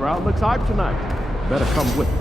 Crowd looks hyped tonight. Better come with me.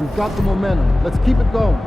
We've got the momentum. Let's keep it going.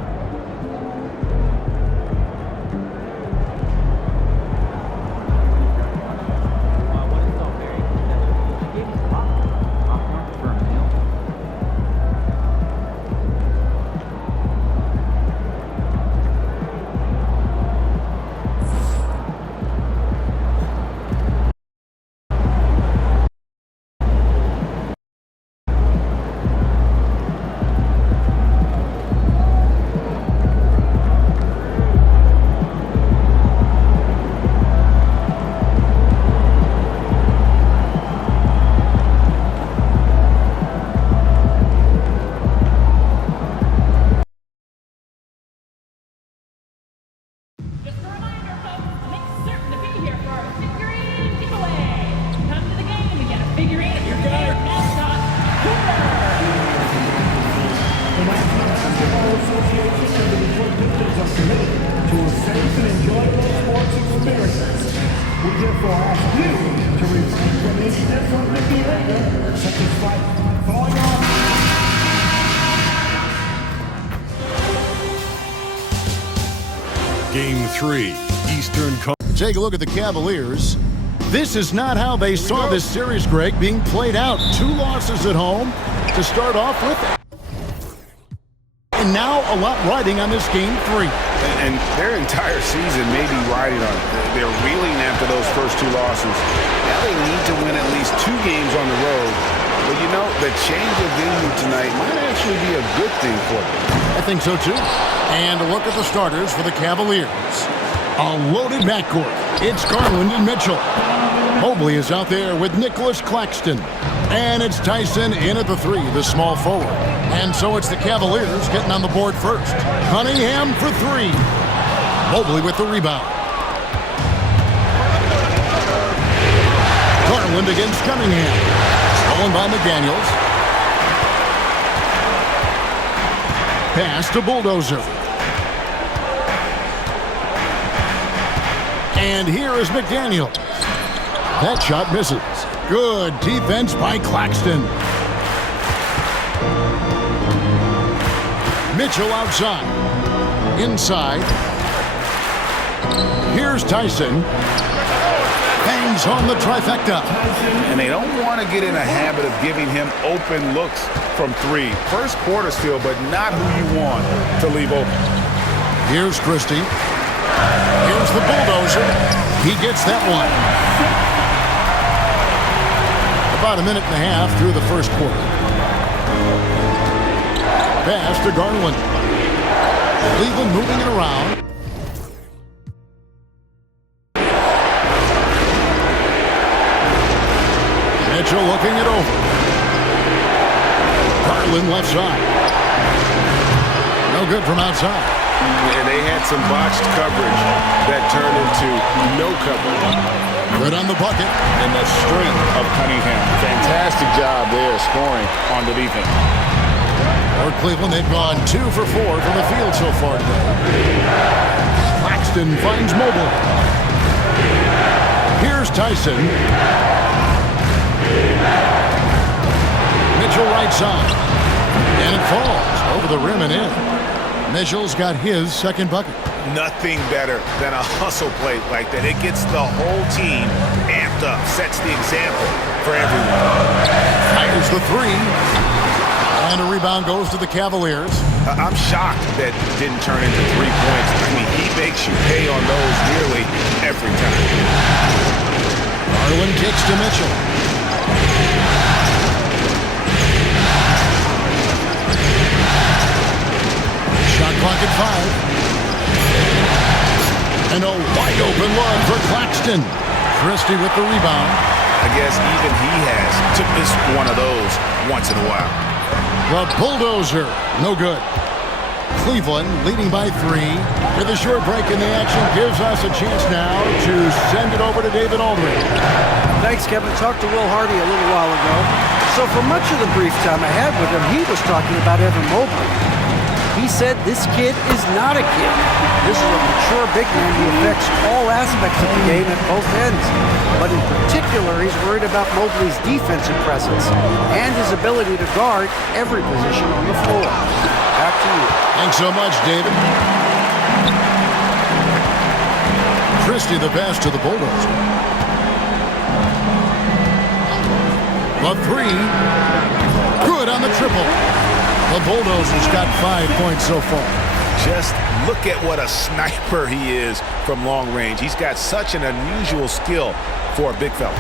Game 3, Eastern Conference. Take a look at the Cavaliers. This is not how they saw this series, Greg, being played out. 2 losses at home to start off with. And now a lot riding on this Game 3. And their entire season may be riding on it. They're reeling after those first 2 losses. Now they need to win at least 2 games on the road. But you know, the change of venue tonight might actually be a good thing for them. I think so, too. And a look at the starters for the Cavaliers. A loaded backcourt. It's Garland and Mitchell. Mobley is out there with Nicholas Claxton. And it's Tyson in at the 3, the small forward. And so it's the Cavaliers getting on the board first. Cunningham for 3. Mobley with the rebound. Garland against Cunningham. Stolen by McDaniels. Pass to Bulldozer. And here is McDaniel. That shot misses. Good defense by Claxton. Mitchell outside. Inside. Here's Tyson. Bangs home the trifecta. And they don't want to get in a habit of giving him open looks from 3. First quarter still, but not who you want to leave open. Here's Christie. Here's the Bulldozer. He gets that one. About a minute and a half through the first quarter. Pass to Garland. Cleveland moving it around. Mitchell looking it over. Garland left side. No good from outside. And they had some botched coverage that turned into no coverage. Good on the bucket. And the strength of Cunningham. Fantastic job there scoring on the defense. For Cleveland, they've gone 2 for 4 from the field so far today. Claxton finds Mobley. Here's Tyson. Mitchell right side. And it falls over the rim and in. Mitchell's got his second bucket. Nothing better than a hustle play like that. It gets the whole team amped up, sets the example for everyone. Fires the three. And a rebound goes to the Cavaliers. I'm shocked that didn't turn into 3 points. I mean, he makes you pay on those nearly every time. Garland kicks to Mitchell. Shot clock at 5. And a wide open look for Claxton. Christie with the rebound. I guess even he has to miss one of those once in a while. The bulldozer, no good. Cleveland leading by 3. With a short break in the action gives us a chance now to send it over to David Aldridge. Thanks, Kevin. Talked to Will Hardy a little while ago. So for much of the brief time I had with him, he was talking about Evan Mobley. He said this kid is not a kid. This is a mature big man who affects all aspects of the game at both ends. But in particular, he's worried about Mobley's defensive presence and his ability to guard every position on the floor. Back to you. Thanks so much, David. Christie the pass to the bulldozer. The three. Good on the triple. The bulldozer's got 5 points so far. Just look at what a sniper he is from long range. He's got such an unusual skill for a big fella.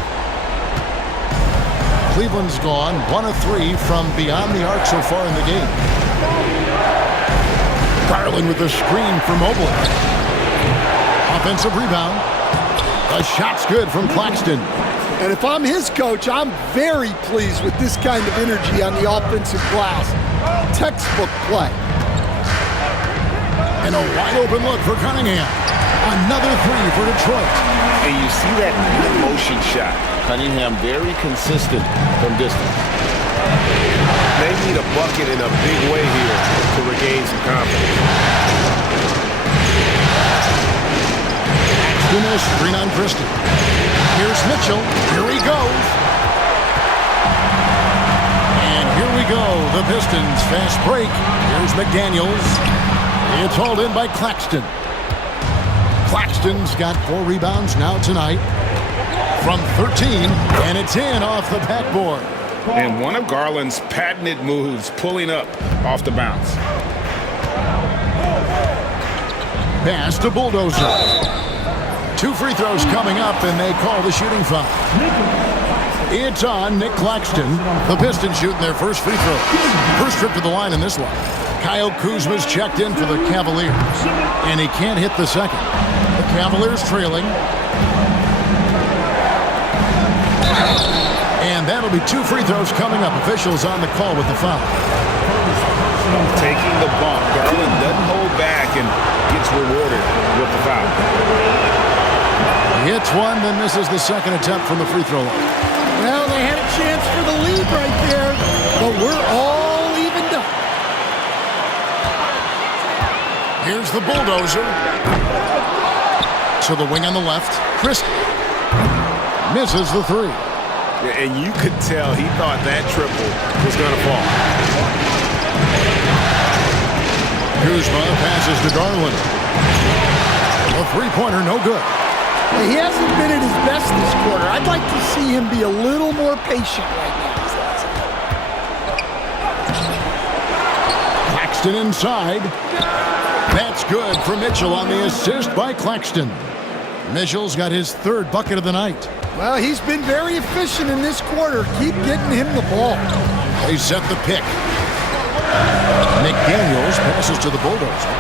Cleveland's gone 1 of 3 from beyond the arc so far in the game. Garland with the screen for Mobley. Offensive rebound. The shot's good from Claxton. And if I'm his coach, I'm very pleased with this kind of energy on the offensive glass. Textbook play. And a wide open look for Cunningham. Another 3 for Detroit. And you see that motion shot. Cunningham very consistent from distance. They need a bucket in a big way here to regain some confidence. Axton screen on Christie. Here's Mitchell. Here he goes. And here we go. The Pistons fast break. Here's McDaniels. It's hauled in by Claxton. Claxton's got 4 rebounds now tonight from 13, and it's in off the backboard. And one of Garland's patented moves, pulling up off the bounce. Pass to Bulldozer. 2 free throws coming up, and they call the shooting foul. It's on Nick Claxton. The Pistons shooting their first free throw. First trip to the line in this one. Kyle Kuzma's checked in for the Cavaliers, and he can't hit the second. The Cavaliers trailing. And that'll be 2 free throws coming up. Officials on the call with the foul. Taking the bump. Garland doesn't hold back and gets rewarded with the foul. He hits one, then misses the second attempt from the free throw line. Well, they had a chance for the lead right there, but we're all evened up. Here's the bulldozer. To the wing on the left. Christie misses the 3. And you could tell he thought that triple was going to fall. Kuzma passes to Garland. A 3-pointer, no good. He hasn't been at his best this quarter. I'd like to see him be a little more patient right now. Claxton inside. That's good for Mitchell on the assist by Claxton. Mitchell's got his 3rd bucket of the night. Well, he's been very efficient in this quarter. Keep getting him the ball. They set the pick. McDaniels passes to the bulldozer.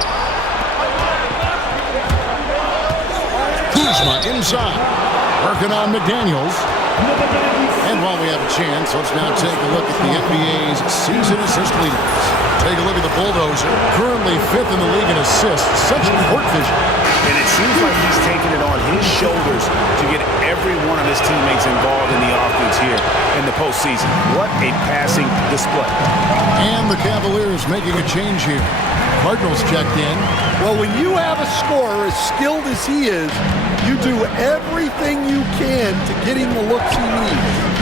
Kuzma inside. Working on McDaniels. And while we have a chance, let's now take a look at the NBA's season assist leaders. Take a look at the Bulldozer, currently 5th in the league in assists. Such court vision. And it seems like he's taking it on his shoulders to get every one of his teammates involved in the offense here in the postseason. What a passing display. And the Cavaliers making a change here. Cardinals checked in. Well, when you have a scorer as skilled as he is, you do everything you can to get him the looks he needs.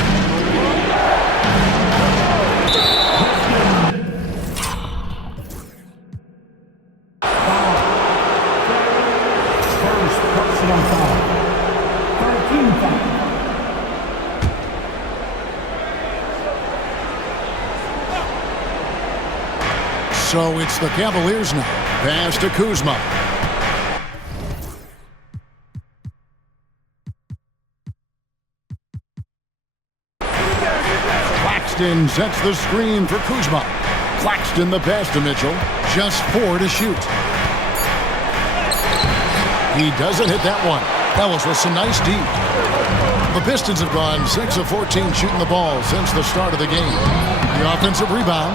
So it's the Cavaliers now. Pass to Kuzma. Claxton sets the screen for Kuzma. Claxton the pass to Mitchell. Just 4 to shoot. He doesn't hit that one. That was with some nice D. The Pistons have gone 6 of 14 shooting the ball since the start of the game. The offensive rebound.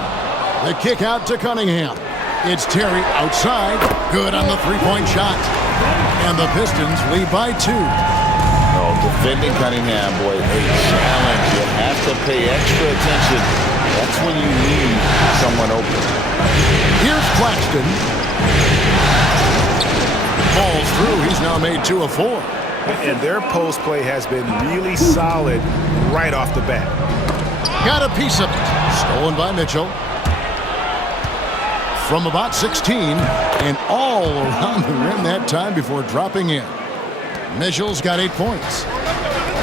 The kick out to Cunningham. It's Terry outside. Good on the three-point shot. And the Pistons lead by 2. Oh, defending Cunningham, boy, a challenge. You have to pay extra attention. That's when you need someone open. Here's Claxton. Falls through. He's now made 2 of 4. And their post play has been really solid right off the bat. Got a piece of it. Stolen by Mitchell. From about 16 and all around the rim that time before dropping in. Mitchell's got 8 points.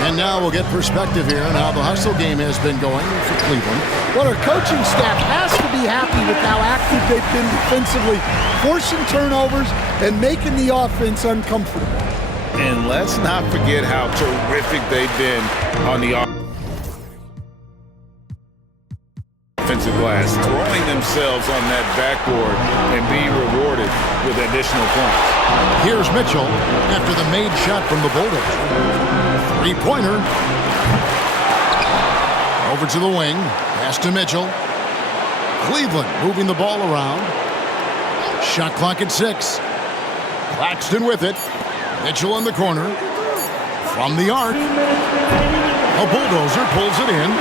And now we'll get perspective here on how the hustle game has been going for Cleveland. Well, our coaching staff has to be happy with how active they've been defensively, forcing turnovers and making the offense uncomfortable. And let's not forget how terrific they've been on the offensive glass, throwing themselves on that backboard and being rewarded with additional points. Here's Mitchell after the made shot from the Bulldogs. Three-pointer. Over to the wing. Pass to Mitchell. Cleveland moving the ball around. Shot clock at 6. Claxton with it. Mitchell in the corner. From the arc. A Bulldozer pulls it in.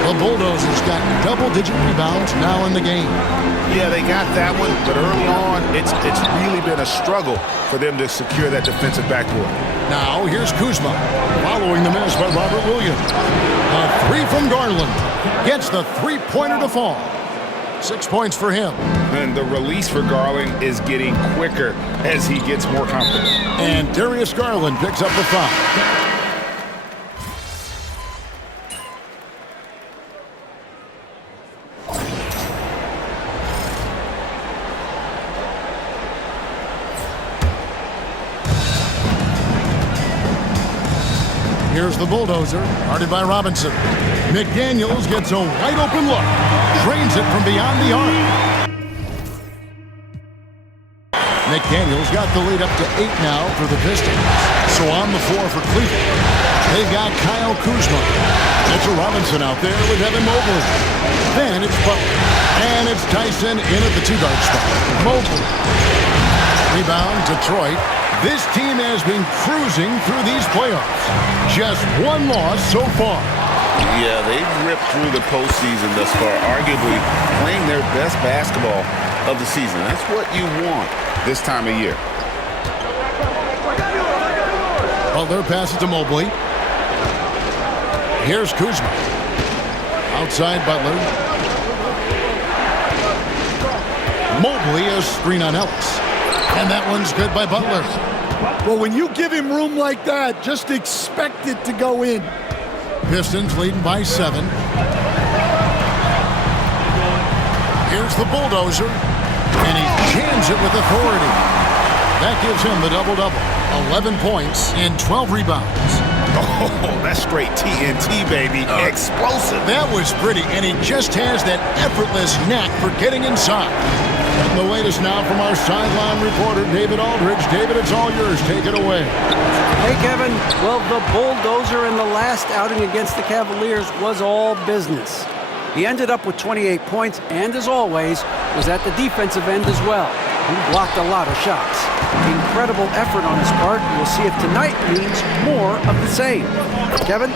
The Bulldozers got double-digit rebounds now in the game. Yeah, they got that one, but early on, it's really been a struggle for them to secure that defensive backboard. Now, here's Kuzma, following the miss by Robert Williams. A 3 from Garland. Gets the three-pointer to fall. 6 points for him. And the release for Garland is getting quicker as he gets more confident. And Darius Garland picks up the foul. Here's the Bulldozer, guarded by Robinson. McDaniels gets a wide-open look. Drains it from beyond the arc. McDaniels got the lead up to 8 now for the Pistons. So on the floor for Cleveland, they've got Kyle Kuzma. Mitchell Robinson out there with Evan Mobley. Then it's Butler. And it's Tyson in at the 2-guard spot. Mobley. Rebound, Detroit. This team has been cruising through these playoffs. Just 1 loss so far. Yeah, they've ripped through the postseason thus far, arguably playing their best basketball of the season. That's what you want this time of year. Butler passes to Mobley. Here's Kuzma. Outside Butler. Mobley a screen on Ellis. And that one's good by Butler. Well, when you give him room like that, just expect it to go in. Pistons leading by 7. Here's the Bulldozer. And he jams it with authority. That gives him the double-double. 11 points and 12 rebounds. Oh, that's straight TNT, baby. Explosive. That was pretty, and he just has that effortless knack for getting inside. And the latest now from our sideline reporter, David Aldridge. David, it's all yours. Take it away. Hey, Kevin. Well, the bulldozer in the last outing against the Cavaliers was all business. He ended up with 28 points and, as always, was at the defensive end as well. He blocked a lot of shots. Incredible effort on his part. We'll see if tonight means more of the same. Kevin?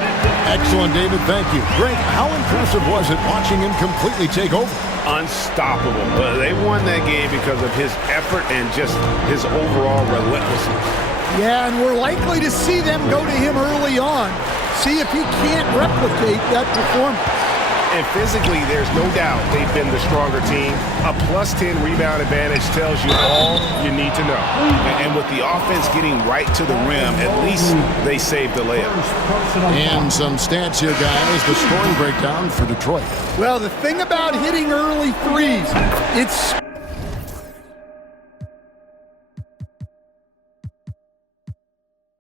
Excellent, David. Thank you. Greg, how impressive was it watching him completely take over? Unstoppable. They won that game because of his effort and just his overall relentlessness. Yeah, and we're likely to see them go to him early on. See if he can't replicate that performance. And physically, there's no doubt they've been the stronger team. A +10 rebound advantage tells you all you need to know. And with the offense getting right to the rim, at least they saved the layup. And some stats here, guys. The scoring breakdown for Detroit. Well, the thing about hitting early threes, it's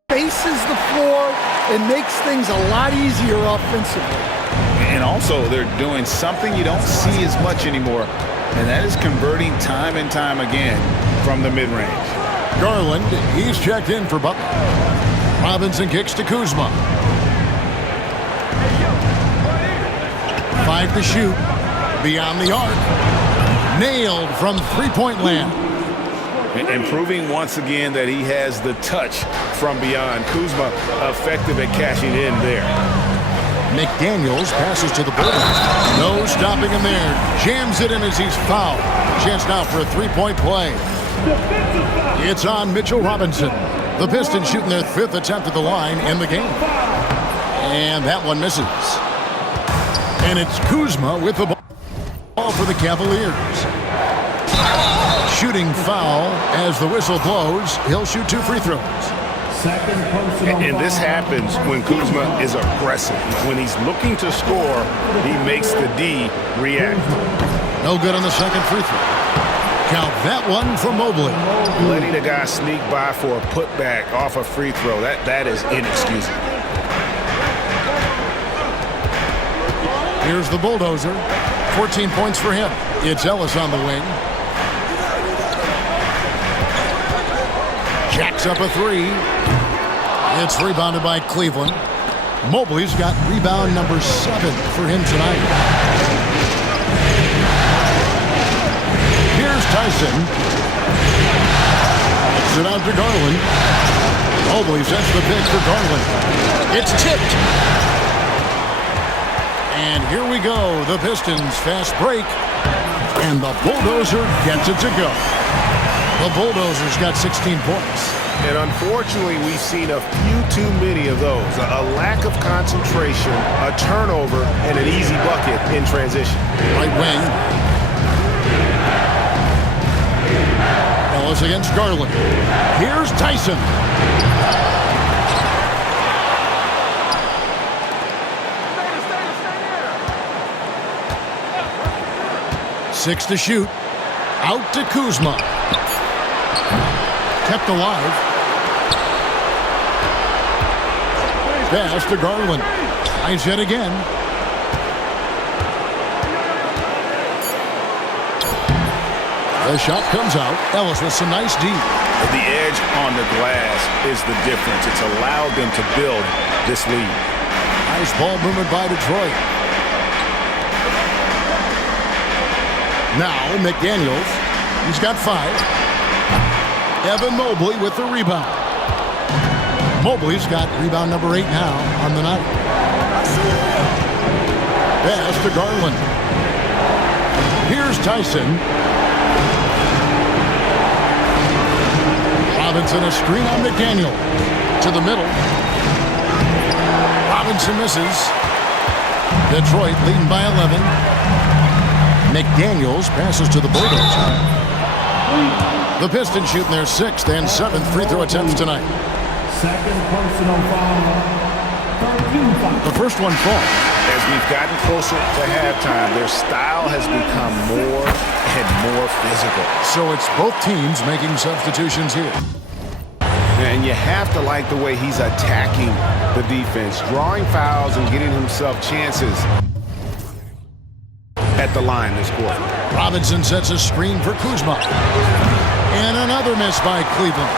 spaces the floor and makes things a lot easier offensively. And also, they're doing something you don't see as much anymore, and that is converting time and time again from the mid-range. Garland, he's checked in for Butler. Robinson kicks to Kuzma. 5 to shoot. Beyond the arc. Nailed from three-point land. And proving once again that he has the touch from beyond. Kuzma effective at cashing in there. McDaniels passes to the Bulldogs. No stopping him there. Jams it in as he's fouled. Chance now for a three-point play. It's on Mitchell Robinson. The Pistons shooting their 5th attempt at the line in the game. And that one misses. And it's Kuzma with the ball for the Cavaliers. Shooting foul as the whistle blows. He'll shoot 2 free throws. And this happens when Kuzma is aggressive. When he's looking to score, he makes the D react. No good on the second free throw. Count that one for Mobley. Letting a guy sneak by for a putback off a free throw, that is inexcusable. Here's the bulldozer. 14 points for him. It's Ellis on the wing. Jacks up a 3. It's rebounded by Cleveland. Mobley's got rebound number 7 for him tonight. Here's Tyson. It's it out to Garland. Mobley sets the pick for Garland. It's tipped. And here we go. The Pistons fast break. And the bulldozer gets it to go. The bulldozer's got 16 points. And unfortunately, we've seen a few too many of those. A lack of concentration, a turnover, and an easy bucket in transition. Right wing. Ellis against Garland. Here's Tyson. Six to shoot. Out to Kuzma. Kept alive. Pass to Garland. Nice hit again. The shot comes out. Ellis with some nice D. The edge on the glass is the difference. It's allowed them to build this lead. Nice ball movement by Detroit. Now McDaniels. He's got 5. Evan Mobley with the rebound. Mobley's got rebound number 8 now on the night. Pass to Garland. Here's Tyson. Robinson a screen on McDaniel. To the middle. Robinson misses. Detroit leading by 11. McDaniels passes to the Bulldogs. The Pistons shooting their 6th and 7th free throw attempts tonight. Second personal foul. The first one falls. As we've gotten closer to halftime, their style has become more and more physical. So it's both teams making substitutions here. And you have to like the way he's attacking the defense, drawing fouls and getting himself chances. at the line this quarter. Robinson sets a screen for Kuzma. And another miss by Cleveland.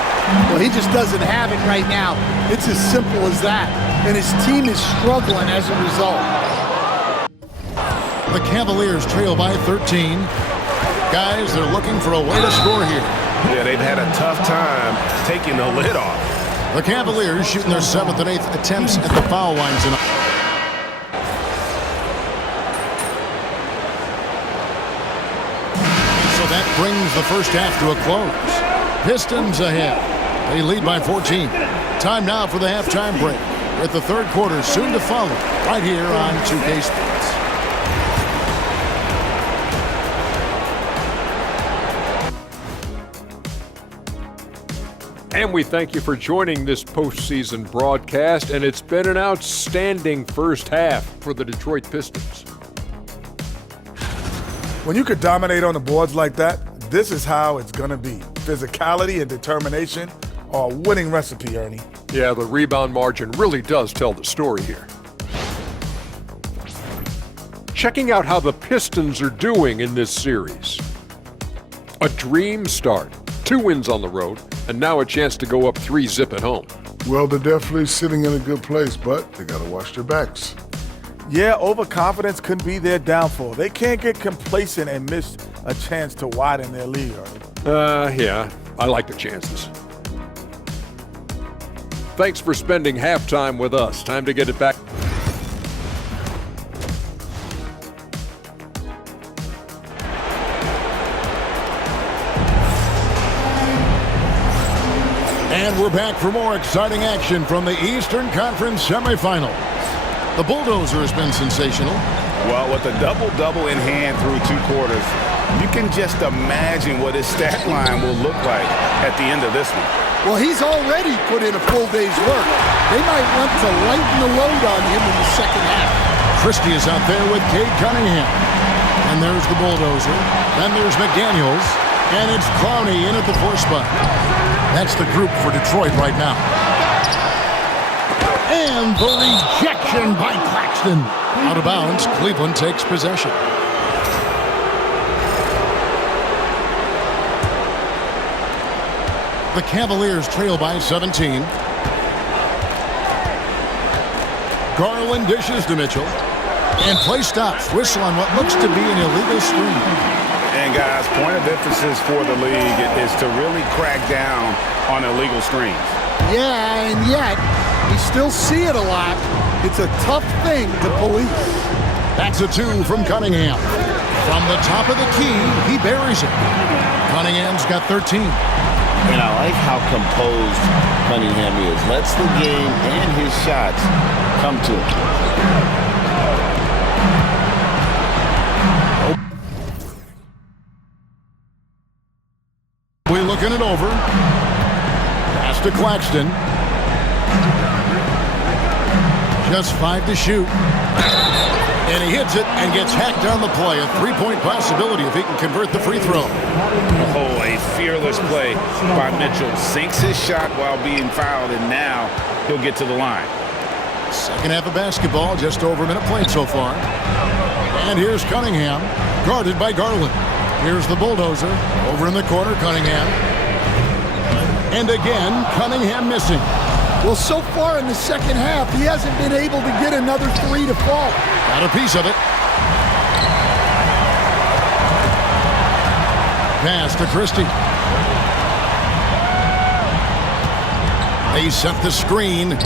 Well, he just doesn't have it right now. It's as simple as that. And his team is struggling as a result. The Cavaliers trail by 13. Guys, they're looking for a way to score here. Yeah, they've had a tough time taking the lid off. The Cavaliers shooting their 7th and 8th attempts at the foul line tonight. So that brings the first half to a close. Pistons ahead. They lead by 14. Time now for the halftime break, with the third quarter soon to follow, right here on 2K Sports. And we thank you for joining this postseason broadcast, and it's been an outstanding first half for the Detroit Pistons. When you could dominate on the boards like that, this is how it's going to be. Physicality and determination are a winning recipe, Ernie. Yeah, the rebound margin really does tell the story here. Checking out how the Pistons are doing in this series. A dream start. 2 wins on the road, and now a chance to go up 3-zip at home. Well, they're definitely sitting in a good place, but they got to watch their backs. Yeah, overconfidence could be their downfall. They can't get complacent and miss a chance to widen their lead, Ernie. Yeah, I like the chances. Thanks for spending halftime with us. Time to get it back. And we're back for more exciting action from the Eastern Conference semifinals. The Bulldozer has been sensational. Well, with a double-double in hand through 2 quarters, you can just imagine what his stat line will look like at the end of this one. Well, he's already put in a full day's work. They might want to lighten the load on him in the second half. Christie is out there with Cade Cunningham. And there's the Bulldozer. Then there's McDaniels. And it's Clowney in at the 4 spot. That's the group for Detroit right now. And the rejection by Claxton. Out of bounds, Cleveland takes possession. The Cavaliers trail by 17. Garland dishes to Mitchell. And play stops. Whistle on what looks to be an illegal screen. And guys, point of emphasis for the league is to really crack down on illegal screens. Yeah, and yet, we still see it a lot. It's a tough thing to police. That's a 2 from Cunningham. From the top of the key, he buries it. Cunningham's got 13. And I like how composed Cunningham is. Lets the game and his shots come to him. We're looking it over. Pass to Claxton. Just 5 to shoot. And he hits it and gets hacked on the play. A 3-point possibility if he can convert the free throw. Oh, a fearless play by Mitchell. Sinks his shot while being fouled, and now he'll get to the line. Second half of basketball, just over a minute played so far. And here's Cunningham, guarded by Garland. Here's the Bulldozer. Over in the corner, Cunningham. And again, Cunningham missing. Well, so far in the second half, he hasn't been able to get another 3 to fall. Got a piece of it. Pass to Christie. They set the screen.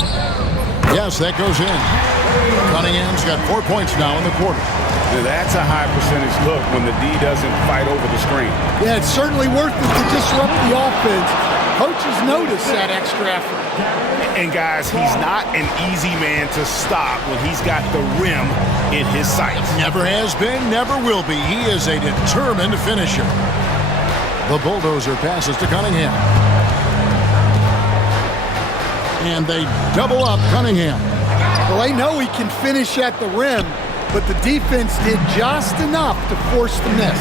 Yes, that goes in. Cunningham's got 4 points now in the quarter. Now that's a high percentage look when the D doesn't fight over the screen. Yeah, it's certainly worth it to disrupt the offense. Coaches notice that extra effort. And guys, he's not an easy man to stop when he's got the rim in his sights. Never has been, never will be. He is a determined finisher. The Bulldozer passes to Cunningham. And they double up Cunningham. Well, they know he can finish at the rim, but the defense did just enough to force the miss.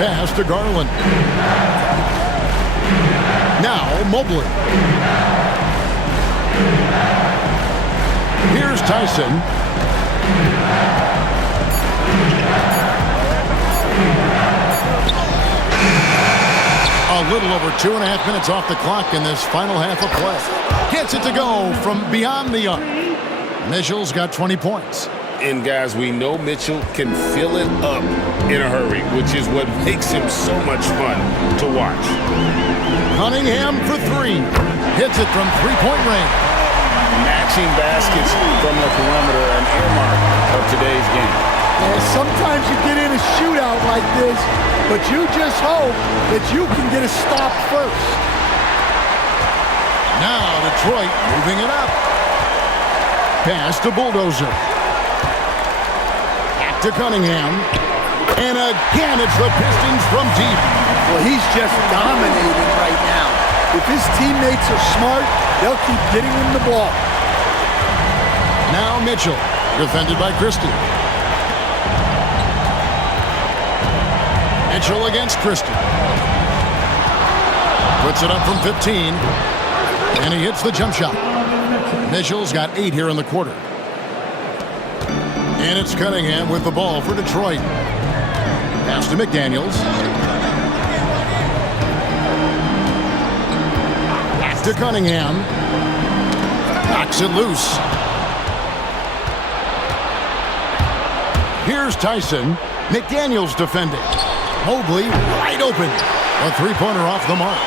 Pass to Garland. Now Mobley. Here's Tyson. little over 2.5 minutes off the clock in this final half of play. Gets it to go from beyond the arc. Mitchell's got 20 points. And guys, we know Mitchell can fill it up in a hurry, which is what makes him so much fun to watch. Cunningham for three. Hits it from three-point range. Matching baskets from the perimeter, an earmark of today's game. Yeah, sometimes you get in a shootout like this, but you just hope that you can get a stop first. Now Detroit moving it up. Pass to Bulldozer. Back to Cunningham. And again, it's the Pistons from deep. Well, he's just dominating right now. If his teammates are smart, they'll keep getting him the ball. Now Mitchell, defended by Christie. Mitchell against Christie. Puts it up from 15. And he hits the jump shot. Mitchell's got 8 here in the quarter. And it's Cunningham with the ball for Detroit. Pass to McDaniels. Back to Cunningham. Knocks it loose. Here's Tyson. McDaniels defending. Mobley wide open. A three-pointer off the mark.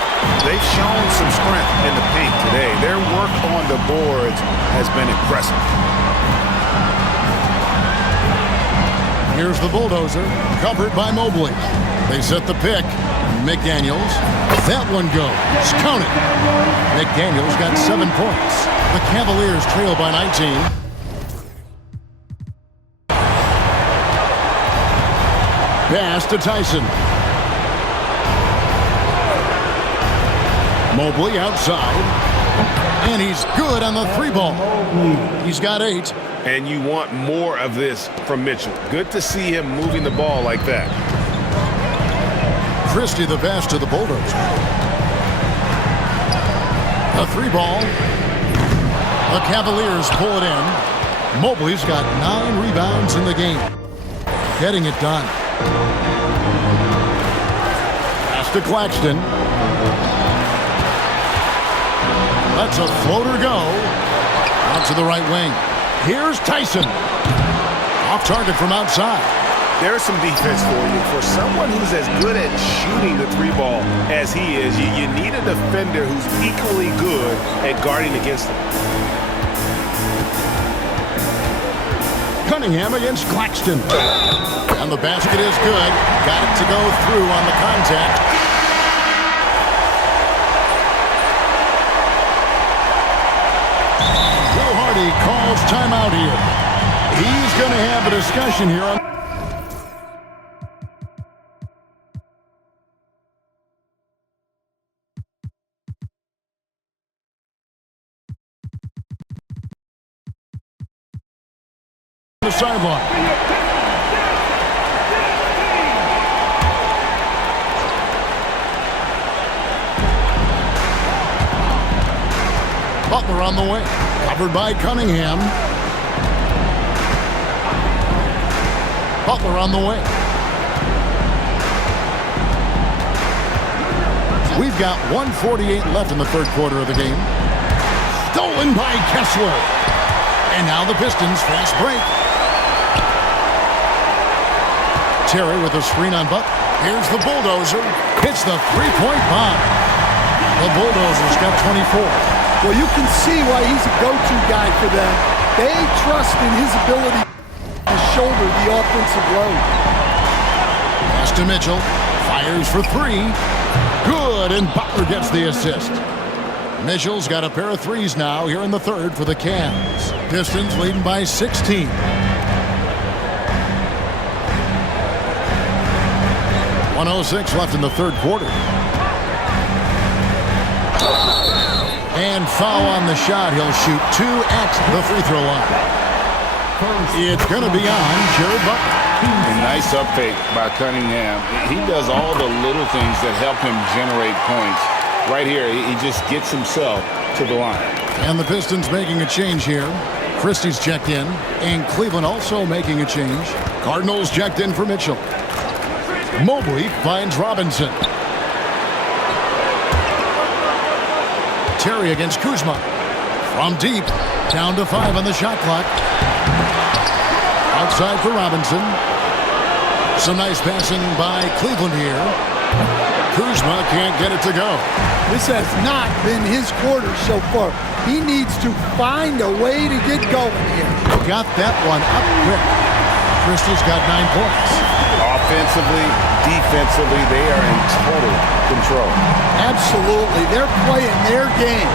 They've shown some strength in the paint today. Their work on the boards has been impressive. Here's the Bulldozer, covered by Mobley. They set the pick. McDaniels. That one goes. Count it. McDaniels got 7 points. The Cavaliers trail by 19. Pass to Tyson. Mobley outside. And he's good on the three ball. He's got 8. And you want more of this from Mitchell. Good to see him moving the ball like that. Christie the pass to the Bulldozer. A three ball. The Cavaliers pull it in. Mobley's got 9 rebounds in the game. Getting it done. Pass to Claxton. That's a floater go. Out to the right wing. Here's Tyson. Off target from outside. There's some defense for you. For someone who's as good at shooting the three ball as he is, you need a defender who's equally good at guarding against him. Cunningham against Claxton. And the basket is good. Got it to go through on the contact. Will Hardy calls timeout here. He's going to have a discussion here on the sideline. Butler on the wing, covered by Cunningham. Butler on the wing. We've got 1:48 left in the third quarter of the game. Stolen by Kessler. And now the Pistons fast break. Terry with a screen on Butler. Here's the Bulldozer. Hits the three-point bomb. The Bulldozer's got 24. Well, you can see why he's a go-to guy for them. They trust in his ability to shoulder the offensive load. Pass to Mitchell. Fires for 3. Good, and Butler gets the assist. Mitchell's got a pair of threes now here in the third for the Cavs. Pistons leading by 16. .106 left in the third quarter. And foul on the shot. He'll shoot 2 at the free throw line. It's going to be on Jared Butler. A nice up fake by Cunningham. He does all the little things that help him generate points. Right here, he just gets himself to the line. And the Pistons making a change here. Christie's checked in, and Cleveland also making a change. Cardinals checked in for Mitchell. Mobley finds Robinson. Terry against Kuzma. From deep, down to 5 on the shot clock. Outside for Robinson. Some nice passing by Cleveland here. Kuzma can't get it to go. This has not been his quarter so far. He needs to find a way to get going here. Got that one up quick. Christie's got 9 points. Offensively, defensively, they are in total control. Absolutely. They're playing their game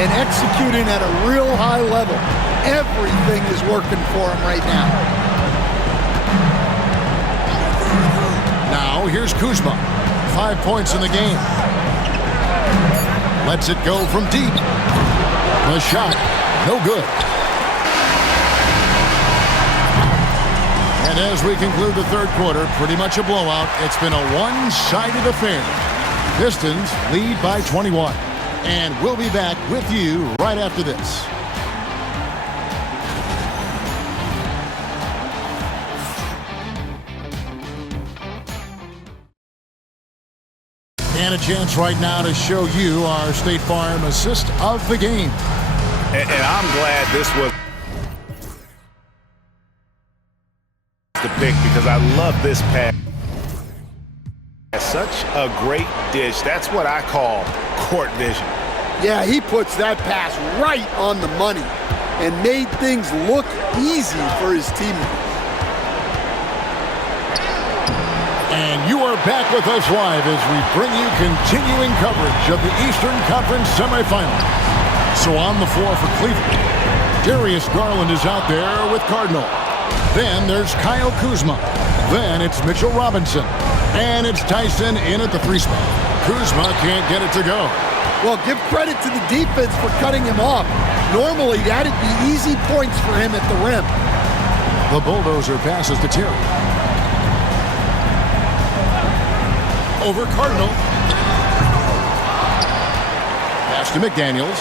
and executing at a real high level. Everything is working for them right now. Now here's Kuzma. 5 points in the game. Lets it go from deep. The shot, no good. And as we conclude the third quarter, pretty much a blowout. It's been a one-sided affair. Pistons lead by 21. And we'll be back with you right after this. And a chance right now to show you our State Farm assist of the game. And I'm glad this was the pick because I love this pass. Such a great dish. That's what I call court vision. Yeah, he puts that pass right on the money and made things look easy for his teammates. And you are back with us live as we bring you continuing coverage of the Eastern Conference semifinals. So on the floor for Cleveland, Darius Garland is out there with Cardinal. Then there's Kyle Kuzma. Then it's Mitchell Robinson. And it's Tyson in at the 3 spot. Kuzma can't get it to go. Well, give credit to the defense for cutting him off. Normally, that'd be easy points for him at the rim. The bulldozer passes to Terry. Over Cardinal. Pass to McDaniels.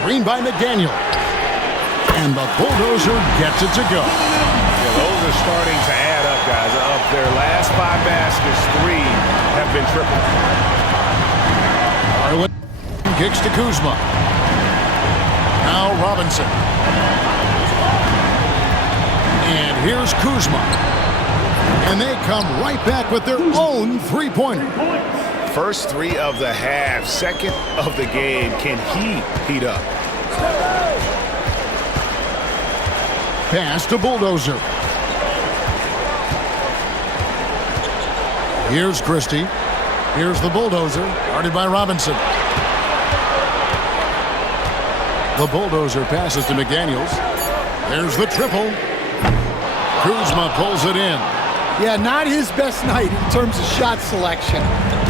Screen by McDaniel. And the bulldozer gets it to go. Yeah, those are starting to add up, guys. Of their last 5 baskets, 3 have been triple. Garland kicks to Kuzma. Now Robinson. And here's Kuzma. And they come right back with their own 3-pointer. First 3 of the half, second of the game. Can he heat up? Pass to Bulldozer. Here's Christie. Here's the Bulldozer, guarded by Robinson. The Bulldozer passes to McDaniels. There's the triple. Kuzma pulls it in. Yeah, not his best night in terms of shot selection.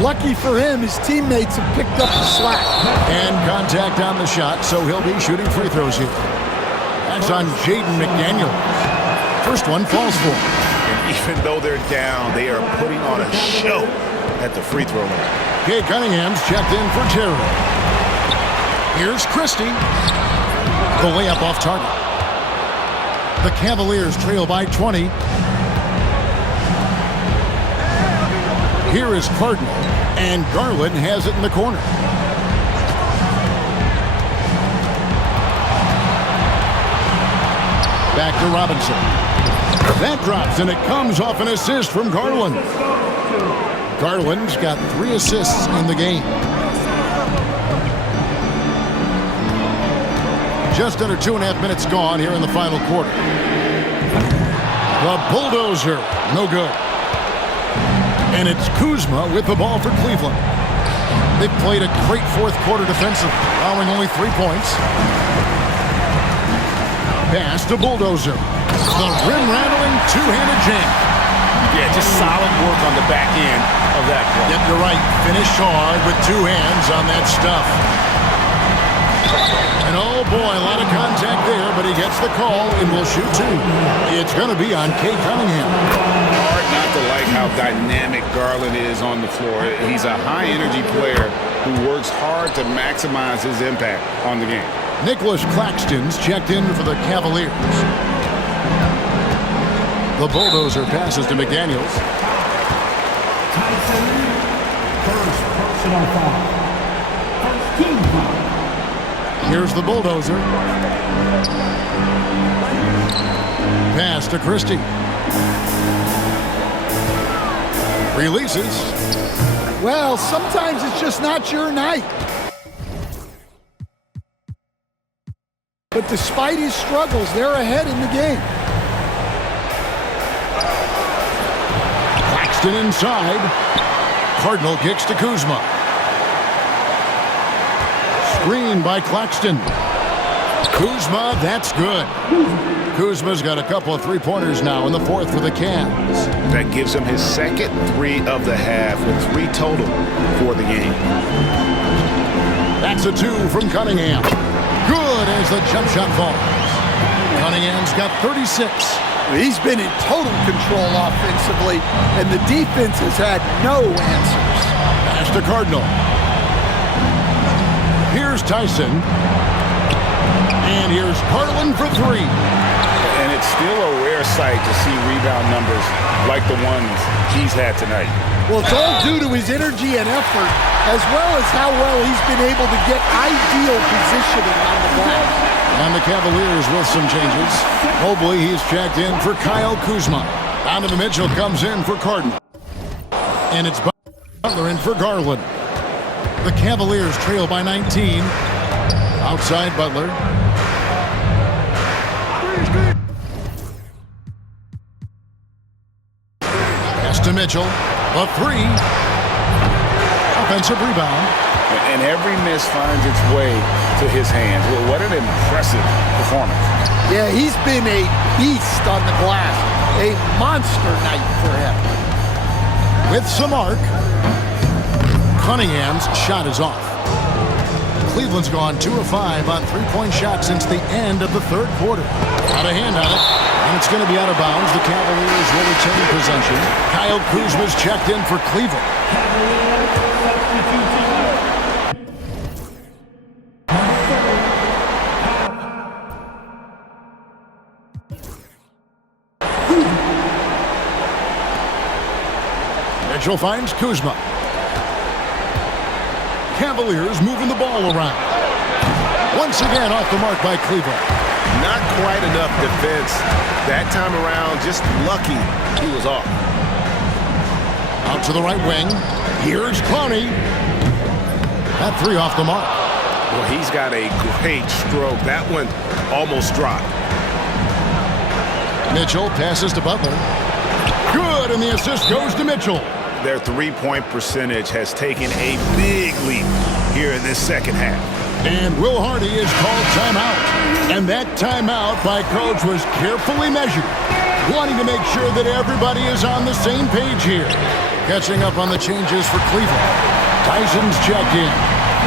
Lucky for him, his teammates have picked up the slack. And contact on the shot, so he'll be shooting free throws here. That's on Jaden McDaniel. First one falls for him. And even though they're down, they are putting on a show at the free throw line. Kate Cunningham's checked in for Terry. Here's Christie. The layup off target. The Cavaliers trail by 20. Here is Cardinal, and Garland has it in the corner. Back to Robinson. That drops, and it comes off an assist from Garland. Garland's got 3 assists in the game. Just under 2.5 minutes gone here in the final quarter. The bulldozer, no good. And it's Kuzma with the ball for Cleveland. They've played a great fourth quarter defensively, allowing only 3 points. Pass to Bulldozer. The rim-rattling two-handed jam. Yeah, just solid work on the back end of that play. Yep, you're right. Finished hard with 2 hands on that stuff. And oh boy, a lot of contact there, but he gets the call and will shoot 2. It's going to be on Kate Cunningham. Hard not to like how dynamic Garland is on the floor. He's a high-energy player who works hard to maximize his impact on the game. Nicholas Claxton's checked in for the Cavaliers. The bulldozer passes to McDaniels. Tyson, first personal foul. First team foul. Here's the bulldozer. Pass to Christie. Releases. Well, sometimes it's just not your night. But despite his struggles, they're ahead in the game. Claxton inside. Cardinal kicks to Kuzma. Screen by Claxton. Kuzma, that's good. Kuzma's got a couple of three-pointers now in the fourth for the Cavs. That gives him his second 3 of the half with 3 total for the game. That's a 2 from Cunningham. Good as the jump shot falls. Cunningham's got 36. He's been in total control offensively, and the defense has had no answers. Pass to Cardinal. Here's Tyson. And here's Carlin for 3. And it's still a rare sight to see rebound numbers like the ones he's had tonight. Well, it's all due to his energy and effort, as well as how well he's been able to get ideal positioning on the glass. And the Cavaliers with some changes. Mobley, he's checked in for Kyle Kuzma. Donovan Mitchell comes in for Cardinal. And it's Butler in for Garland. The Cavaliers trail by 19. Outside Butler. Pass to Mitchell. A 3. Offensive rebound. And every miss finds its way to his hands. Well, what an impressive performance. Yeah, he's been a beast on the glass. A monster night for him. With some arc. Cunningham's shot is off. Cleveland's gone 2 of 5 on three-point shots since the end of the third quarter. Got a hand on it, and it's going to be out of bounds. The Cavaliers will retain possession. Kyle Kuzma's checked in for Cleveland. Mitchell finds Kuzma. Cavaliers moving the ball around. Once again off the mark by Cleveland. Not quite enough defense. That time around, just lucky he was off. Out to the right wing. Here's Clowney. That 3 off the mark. Well, he's got a great stroke. That one almost dropped. Mitchell passes to Butler. Good, and the assist goes to Mitchell. Their three-point percentage has taken a big leap here in this second half. And Will Hardy is called timeout. And that timeout by Coach was carefully measured, wanting to make sure that everybody is on the same page here. Catching up on the changes for Cleveland. Tyson's checked in,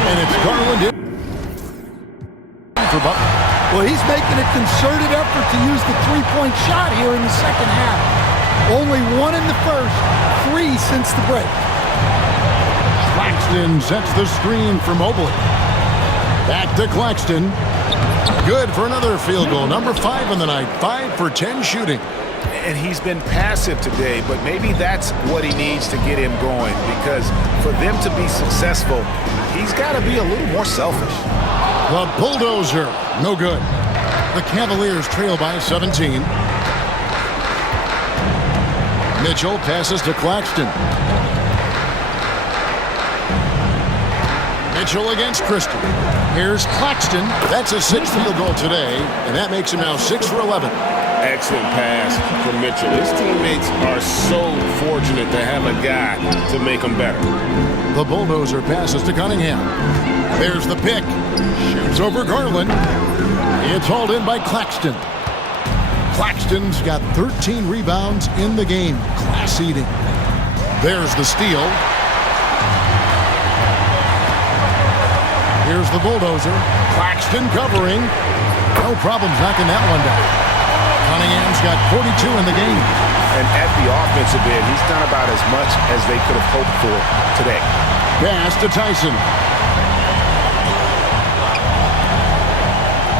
and it's Garland in for Butler. Well, he's making a concerted effort to use the three-point shot here in the second half. Only 1 in the first, 3 since the break. Claxton sets the screen for Mobley. Back to Claxton. Good for another field goal. Number 5 on the night. 5 for 10 shooting. And he's been passive today, but maybe that's what he needs to get him going, because for them to be successful, he's got to be a little more selfish. The bulldozer, no good. The Cavaliers trail by 17. Mitchell passes to Claxton. Mitchell against Christie. Here's Claxton. That's a 6th field goal today, and that makes him now 6 for 11. Excellent pass from Mitchell. His teammates are so fortunate to have a guy to make them better. The bulldozer passes to Cunningham. There's the pick. Shoots over Garland. It's hauled in by Claxton. Claxton's got 13 rebounds in the game. Class eating. There's the steal. Here's the bulldozer. Claxton covering. No problems knocking that one down. Cunningham's got 42 in the game. And at the offensive end, he's done about as much as they could have hoped for today. Pass to Tyson.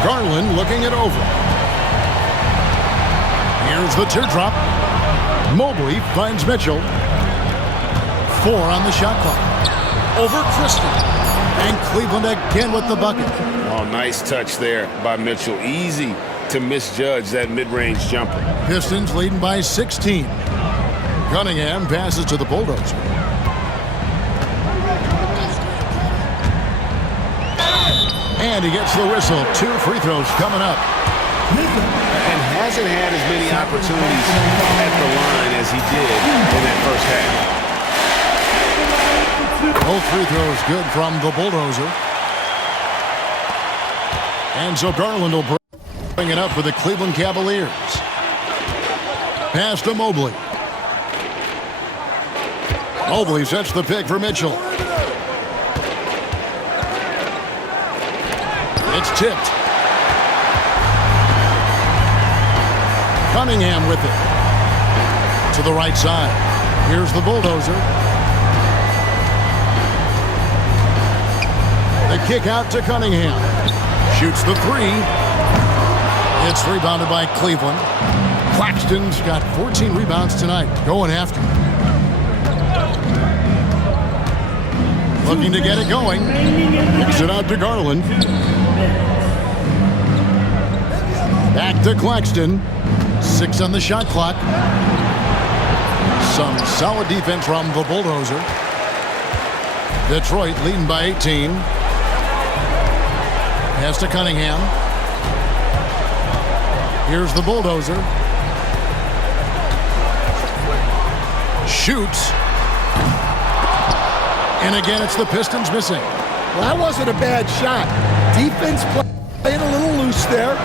Garland looking it over. Here's the teardrop. Mobley finds Mitchell. 4 on the shot clock. over Christie. And Cleveland again with the bucket. Oh, nice touch there by Mitchell. Easy to misjudge that mid-range jumper. Pistons leading by 16. Cunningham passes to the Bulldozer. And he gets the whistle. 2 free throws coming up. And hasn't had as many opportunities at the line as he did in that first half. Both free throws good from the Bulldozer. And so Garland will bring it up for the Cleveland Cavaliers. Pass to Mobley. Mobley sets the pick for Mitchell. It's tipped. Cunningham with it. To the right side. Here's the Bulldozer. The kick out to Cunningham. Shoots the 3. It's rebounded by Cleveland. Claxton's got 14 rebounds tonight. Going after him. Looking to get it going. Kicks it out to Garland. Back to Claxton. 6 on the shot clock. Some solid defense from the Bulldozer. Detroit leading by 18. Pass to Cunningham. Here's the Bulldozer. Shoots. And again, it's the Pistons missing. Well, that wasn't a bad shot. Defense playing a little loose there.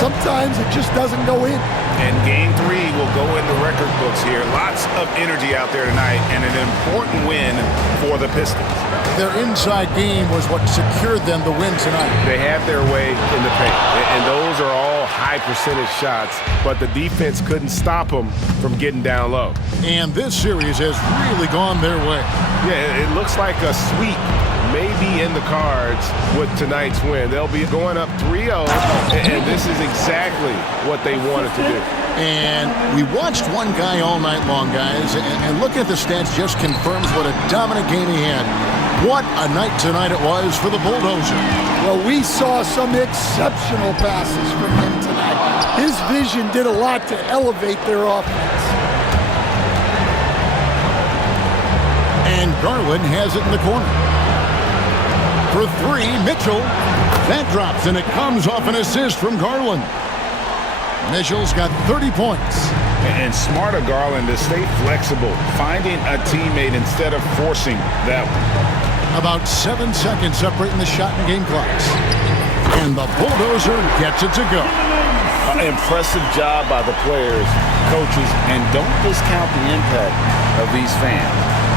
Sometimes it just doesn't go in. And game 3 will go in the record books here. Lots of energy out there tonight and an important win for the Pistons. Their inside game was what secured them the win tonight. They had their way in the paint, and those are all high percentage shots, but the defense couldn't stop them from getting down low. And this series has really gone their way. Yeah, it looks like a sweep may be in the cards with tonight's win. They'll be going up 3-0, and this is exactly what they wanted to do. And we watched one guy all night long, guys, and looking at the stats just confirms what a dominant game he had. What a night tonight it was for the Bulldozer. Well, we saw some exceptional passes from him tonight. His vision did a lot to elevate their offense. And Garland has it in the corner. For 3, Mitchell. That drops, and it comes off an assist from Garland. Mitchell's got 30 points. And smart of Garland to stay flexible, finding a teammate instead of forcing that one. About 7 seconds separating the shot and game clocks. And the Bulldozer gets it to go. Impressive job by the players, coaches, and don't discount the impact of these fans.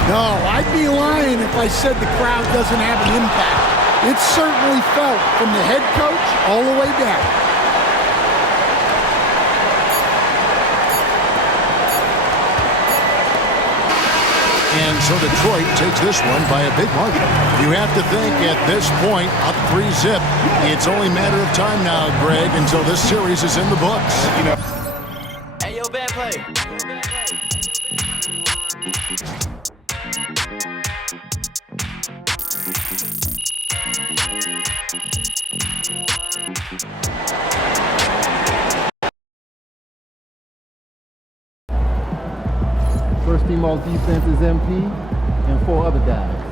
No, I'd be lying if I said the crowd doesn't have an impact. It's certainly felt from the head coach all the way down. And so Detroit takes this one by a big margin. You have to think at this point, up 3-zip, it's only a matter of time now, Greg, until this series is in the books. You know. Hey, yo, bad play. First team all defense is MP and 4 other guys.